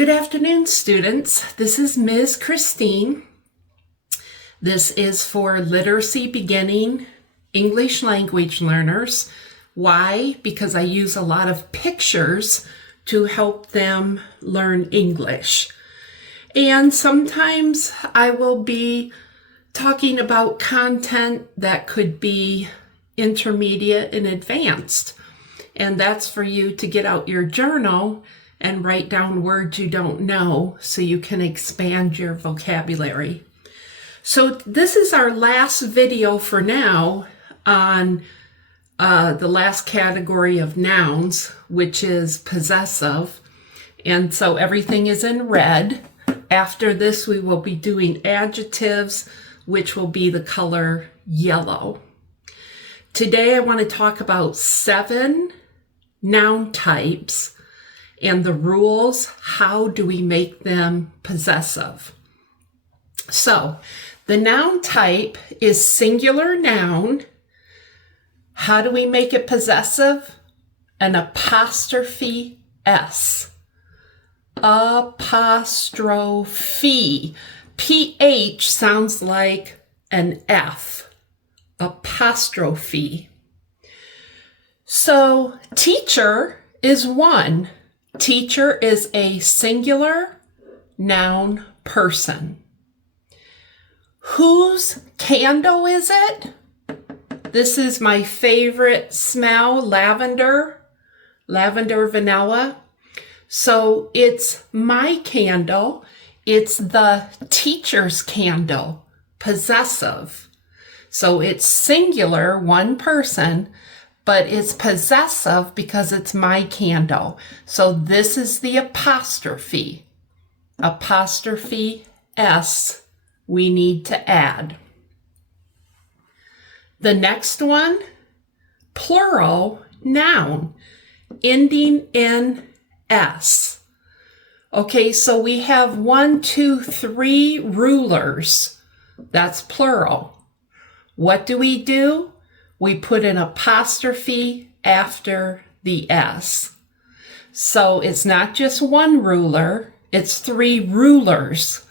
Good afternoon, students. This is Ms. Christine. This is for literacy beginning English language learners. Why? Because I use a lot of pictures to help them learn English. And sometimes I will be talking about content that could be intermediate and advanced. And that's for you to get out your journal and write down words you don't know so you can expand your vocabulary. So this is our last video for now on the last category of nouns, which is possessive. And so everything is in red. After this, we will be doing adjectives, which will be the color yellow. Today, I want to talk about 7 noun types and the rules. How do we make them possessive? So the noun type is singular noun. How do we make it possessive? An apostrophe S. Apostrophe. PH sounds like an F. Apostrophe. So teacher is 1. Teacher is a singular noun person. Whose candle is it? This is my favorite smell, lavender vanilla. So it's my candle. It's the teacher's candle, possessive. So it's singular, 1 person, but it's possessive because it's my candle. So this is the apostrophe. Apostrophe S we need to add. The next one, plural noun, ending in S. Okay, so we have 1, 2, 3 rulers. That's plural. What do? We put an apostrophe after the S. So it's not just 1 ruler, it's 3 rulers.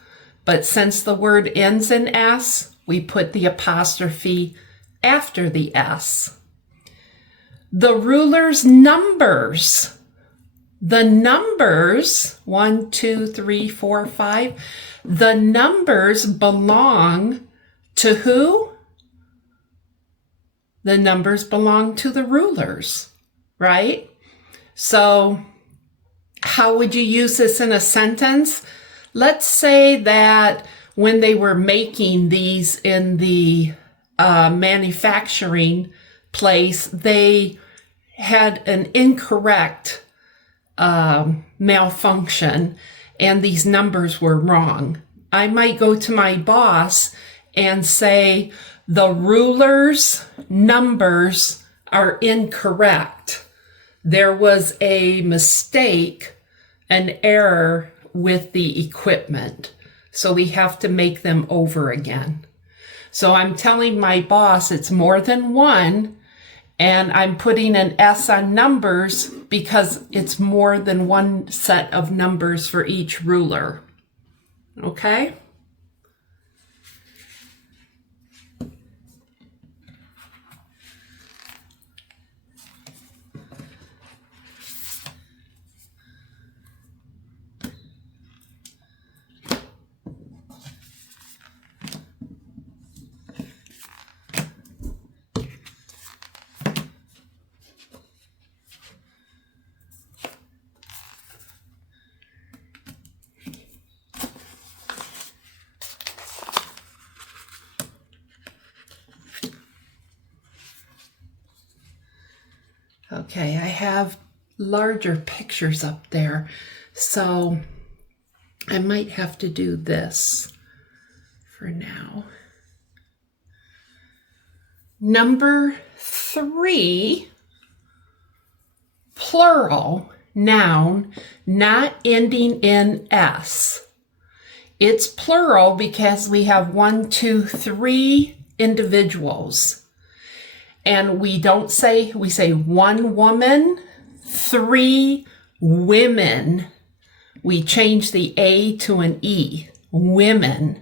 But since the word ends in S, we put the apostrophe after the S. The ruler's numbers. The numbers, 1, 2, 3, 4, 5, the numbers belong to who? The numbers belong to the rulers, right? So how would you use this in a sentence? Let's say that when they were making these in the manufacturing place, they had an incorrect malfunction and these numbers were wrong. I might go to my boss and say, the ruler's numbers are incorrect. There was a mistake, an error with the equipment. So we have to make them over again. So I'm telling my boss it's more than 1, and I'm putting an S on numbers because it's more than 1 set of numbers for each ruler. Okay? Okay, I have larger pictures up there, so I might have to do this for now. Number 3, plural noun, not ending in S. It's plural because we have 1, 2, 3 individuals. And we don't say, we say 1 woman, 3 women. We change the A to an E, women.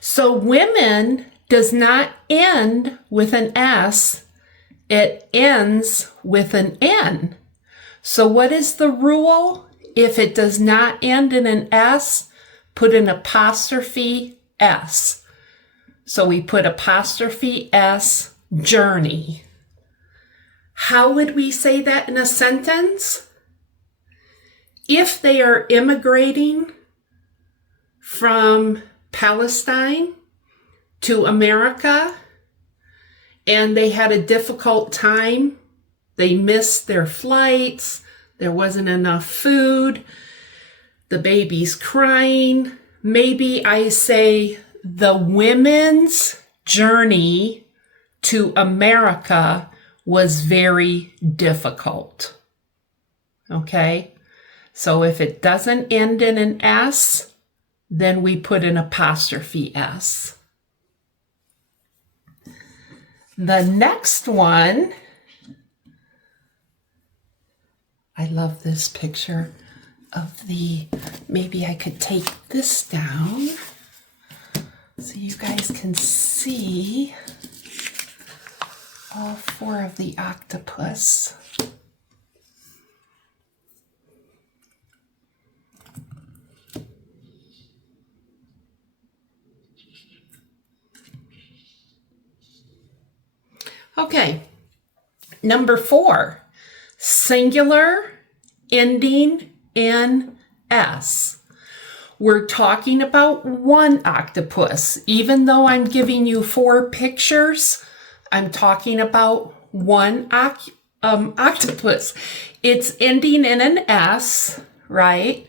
So women does not end with an S, it ends with an N. So what is the rule? If it does not end in an S, put an apostrophe S. So we put apostrophe S, journey. How would we say that in a sentence? If they are immigrating from Palestine to America and they had a difficult time, they missed their flights, there wasn't enough food, the baby's crying, maybe I say the women's journey to America was very difficult. Okay? So if it doesn't end in an S, then we put an apostrophe S. The next one, I love this picture of maybe I could take this down so you guys can see all four of the octopus. Okay, number 4, singular ending in S. We're talking about one octopus. Even though I'm giving you 4 pictures, I'm talking about one octopus. It's ending in an S, right?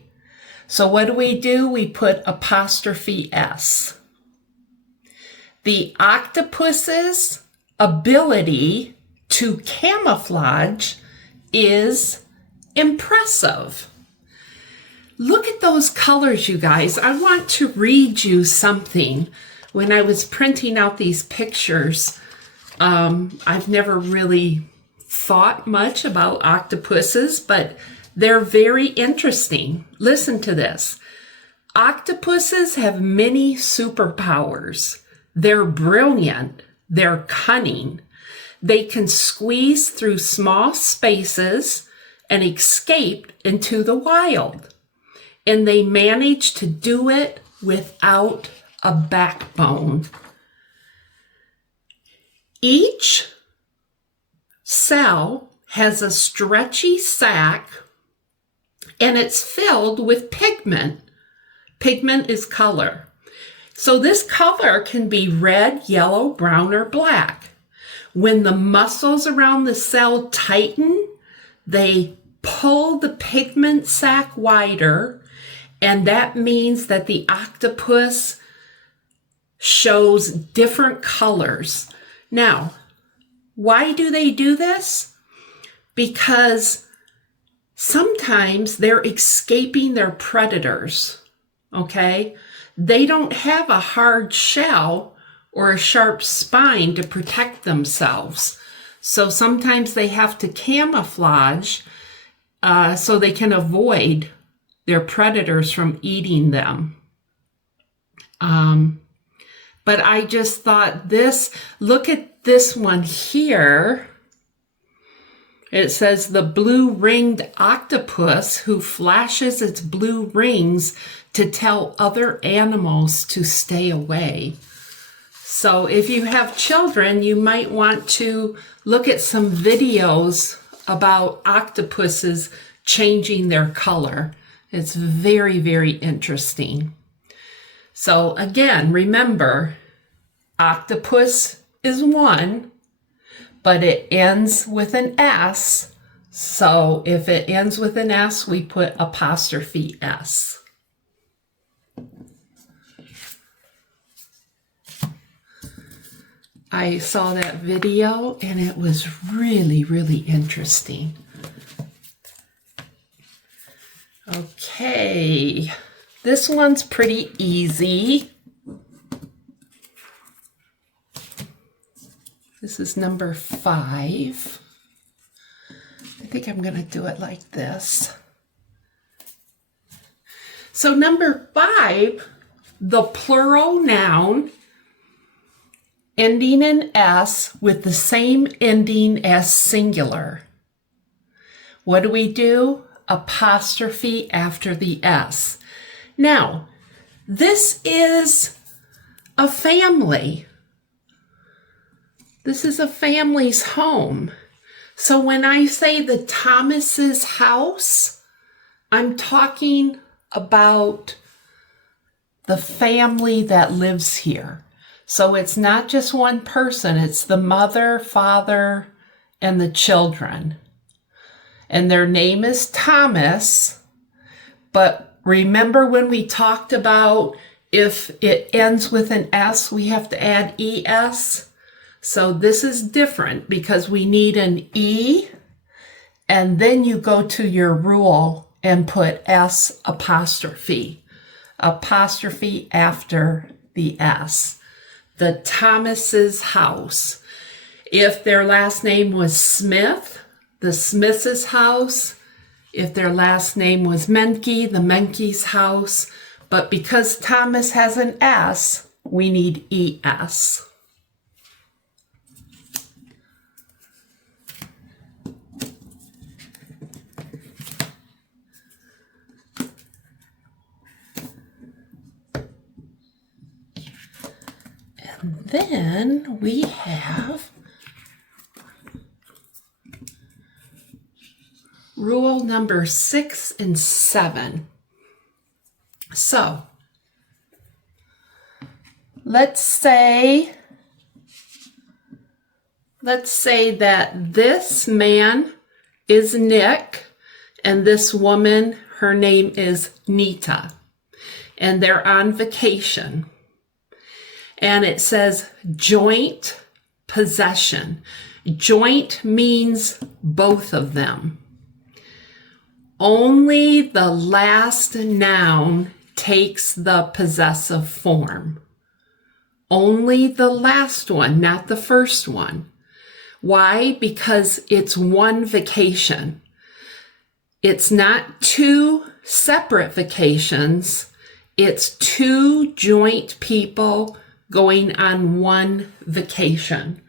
So what do? We put apostrophe S. The octopus's ability to camouflage is impressive. Look at those colors, you guys. I want to read you something. When I was printing out these pictures, I've never really thought much about octopuses, but they're very interesting. Listen to this. Octopuses have many superpowers. They're brilliant. They're cunning. They can squeeze through small spaces and escape into the wild. And they manage to do it without a backbone. Each cell has a stretchy sac and it's filled with pigment. Pigment is color. So this color can be red, yellow, brown, or black. When the muscles around the cell tighten, they pull the pigment sac wider, and that means that the octopus shows different colors. Now, why do they do this? Because sometimes they're escaping their predators, okay? They don't have a hard shell or a sharp spine to protect themselves. So sometimes they have to camouflage so they can avoid their predators from eating them. But I just thought look at this one here. It says the blue-ringed octopus who flashes its blue rings to tell other animals to stay away. So if you have children, you might want to look at some videos about octopuses changing their color. It's very, very interesting. So again, remember, octopus is one, but it ends with an S. So if it ends with an S, we put apostrophe S. I saw that video and it was really, really interesting. Okay, this one's pretty easy. This is number 5. I think I'm going to do it like this. So number 5, the plural noun ending in S with the same ending as singular. What do? Apostrophe after the S. Now, this is a family. This is a family's home. So when I say the Thomas's house, I'm talking about the family that lives here. So it's not just one person, it's the mother, father, and the children. And their name is Thomas. But remember when we talked about if it ends with an S, we have to add ES? So this is different because we need an E, and then you go to your rule and put S apostrophe after the S. The Thomas's house. If their last name was Smith, the Smith's house. If their last name was Menke, the Menke's house. But because Thomas has an S, we need ES. And then we have rule number 6 and 7. So, let's say that this man is Nick and this woman, her name is Nita, and they're on vacation. And it says joint possession. Joint means both of them. Only the last noun takes the possessive form. Only the last one, not the first one. Why? Because it's one vacation. It's not 2 separate vacations. It's 2 joint people going on one vacation.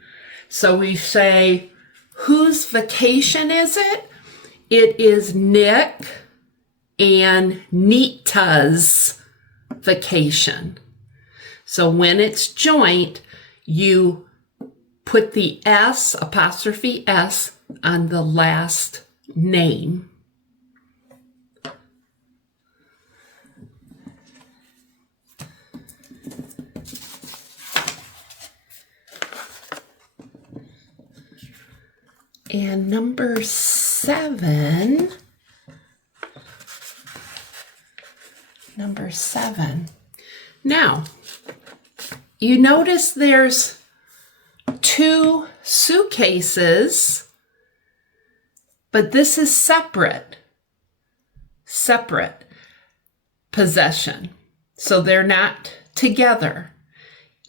So we say, whose vacation is it? It is Nick and Nita's vacation. So when it's joint, you put the S, apostrophe S, on the last name. And number 7. Now, you notice there's 2 suitcases, but this is separate possession. So they're not together.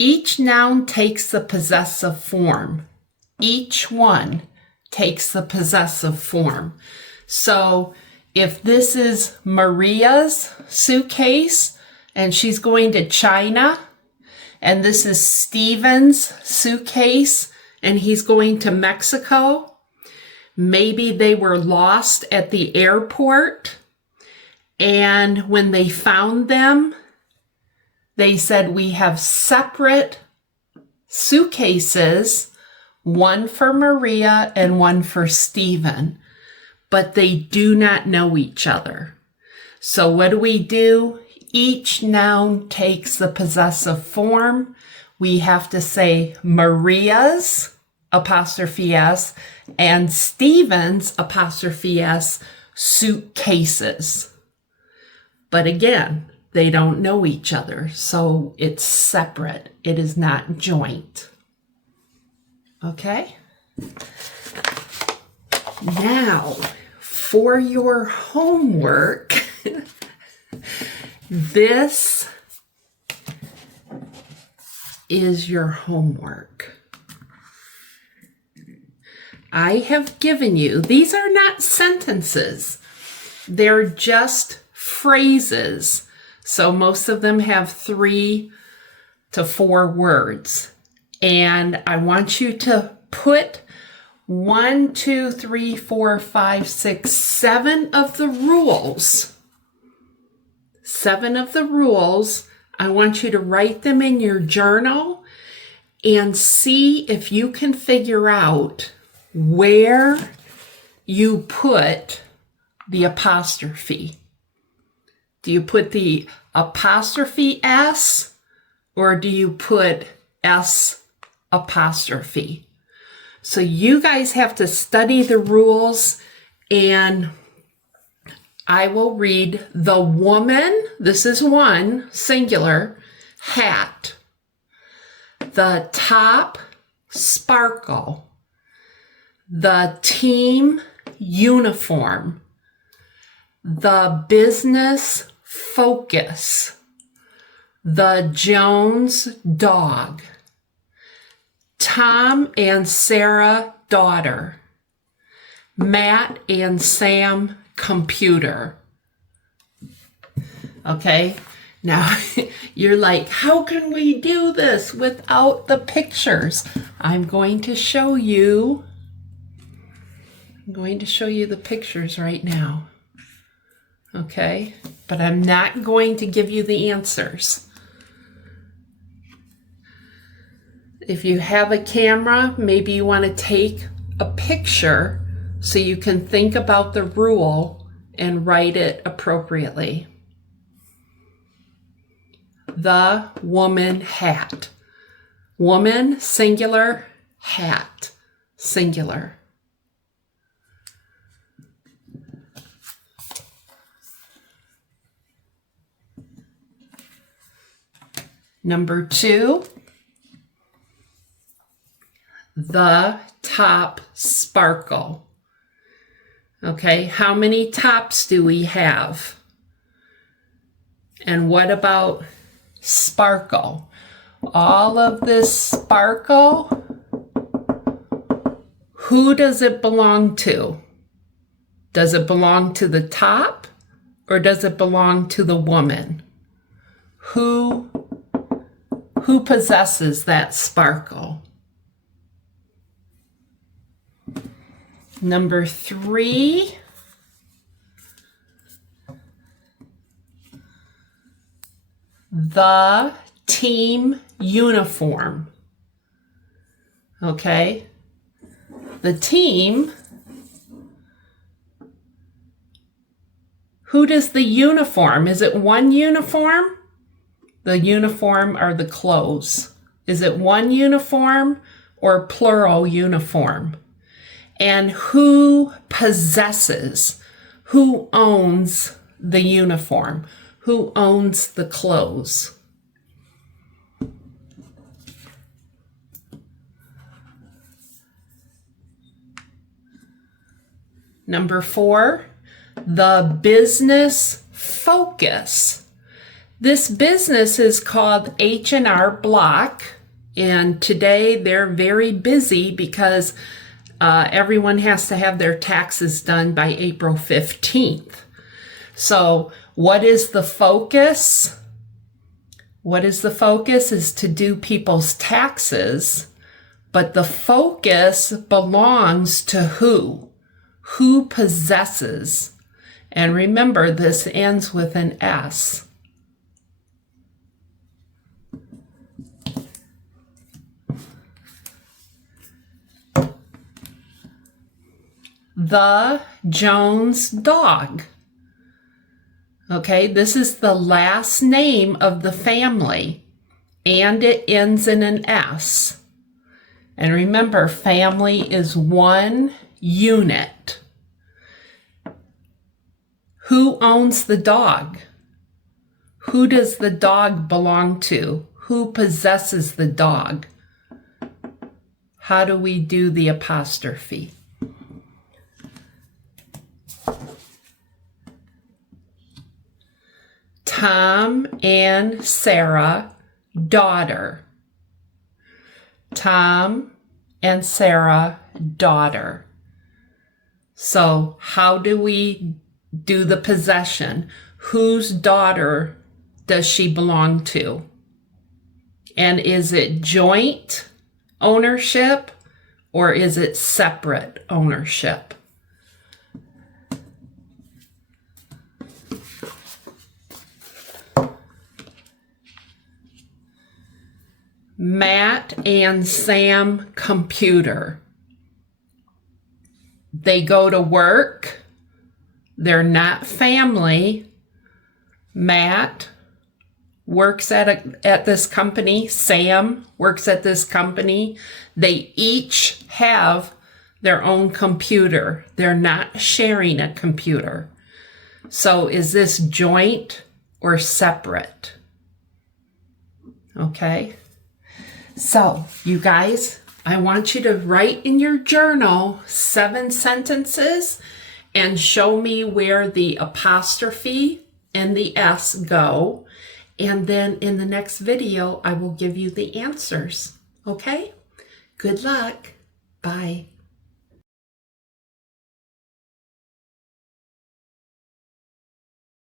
Each noun takes the possessive form. Each one takes the possessive form. So if this is Maria's suitcase and she's going to China, and this is Steven's suitcase and he's going to Mexico, maybe they were lost at the airport, and when they found them, they said, we have separate suitcases, one for Maria and one for Stephen, but they do not know each other. So what do? Each noun takes the possessive form. We have to say Maria's, apostrophe S, and Stephen's, apostrophe S, suitcases. But again, they don't know each other, so it's separate. It is not joint. Okay? Now, for your homework, this is your homework. I have given you, these are not sentences. They're just phrases So most of them have 3 to 4 words. And I want you to put 1, 2, 3, 4, 5, 6, 7 of the rules. 7 of the rules. I want you to write them in your journal and see if you can figure out where you put the apostrophe. Do you put the apostrophe S or do you put S apostrophe? So you guys have to study the rules, and I will read the woman, this is one, singular, hat. The top, sparkle. The team, uniform. The business, focus. The Jones, dog. Tom and Sarah, daughter. Matt and Sam, computer. Okay, now you're like, how can we do this without the pictures? I'm going to show you. I'm going to show you the pictures right now. Okay, but I'm not going to give you the answers. If you have a camera, maybe you want to take a picture so you can think about the rule and write it appropriately. The woman hat. Woman, singular, hat, singular. Number 2, the top sparkle. Okay, how many tops do we have? And what about sparkle? All of this sparkle, who does it belong to? Does it belong to the top or does it belong to the woman? Who possesses that sparkle? Number 3, the team uniform. Okay, the team, who does the uniform? Is it one uniform? The uniform are the clothes. Is it one uniform or plural uniform? And who possesses? Who owns the uniform? Who owns the clothes? Number 4, the business focus. This business is called H&R Block, and today they're very busy because everyone has to have their taxes done by April 15th. So what is the focus? What is the focus? Is to do people's taxes, but the focus belongs to who? Who possesses? And remember, this ends with an S. The Jones dog. Okay, this is the last name of the family, and it ends in an S. And remember, family is one unit. Who owns the dog? Who does the dog belong to? Who possesses the dog? How do we do the apostrophe? Tom and Sarah, daughter. Tom and Sarah, daughter. So how do we do the possession? Whose daughter does she belong to? And is it joint ownership or is it separate ownership? Matt and Sam computer. They go to work. They're not family. Matt works at this company. Sam works at this company. They each have their own computer. They're not sharing a computer. So is this joint or separate? Okay. So you guys, I want you to write in your journal 7 sentences and show me where the apostrophe and the S go. And then in the next video, I will give you the answers. Okay? Good luck. Bye.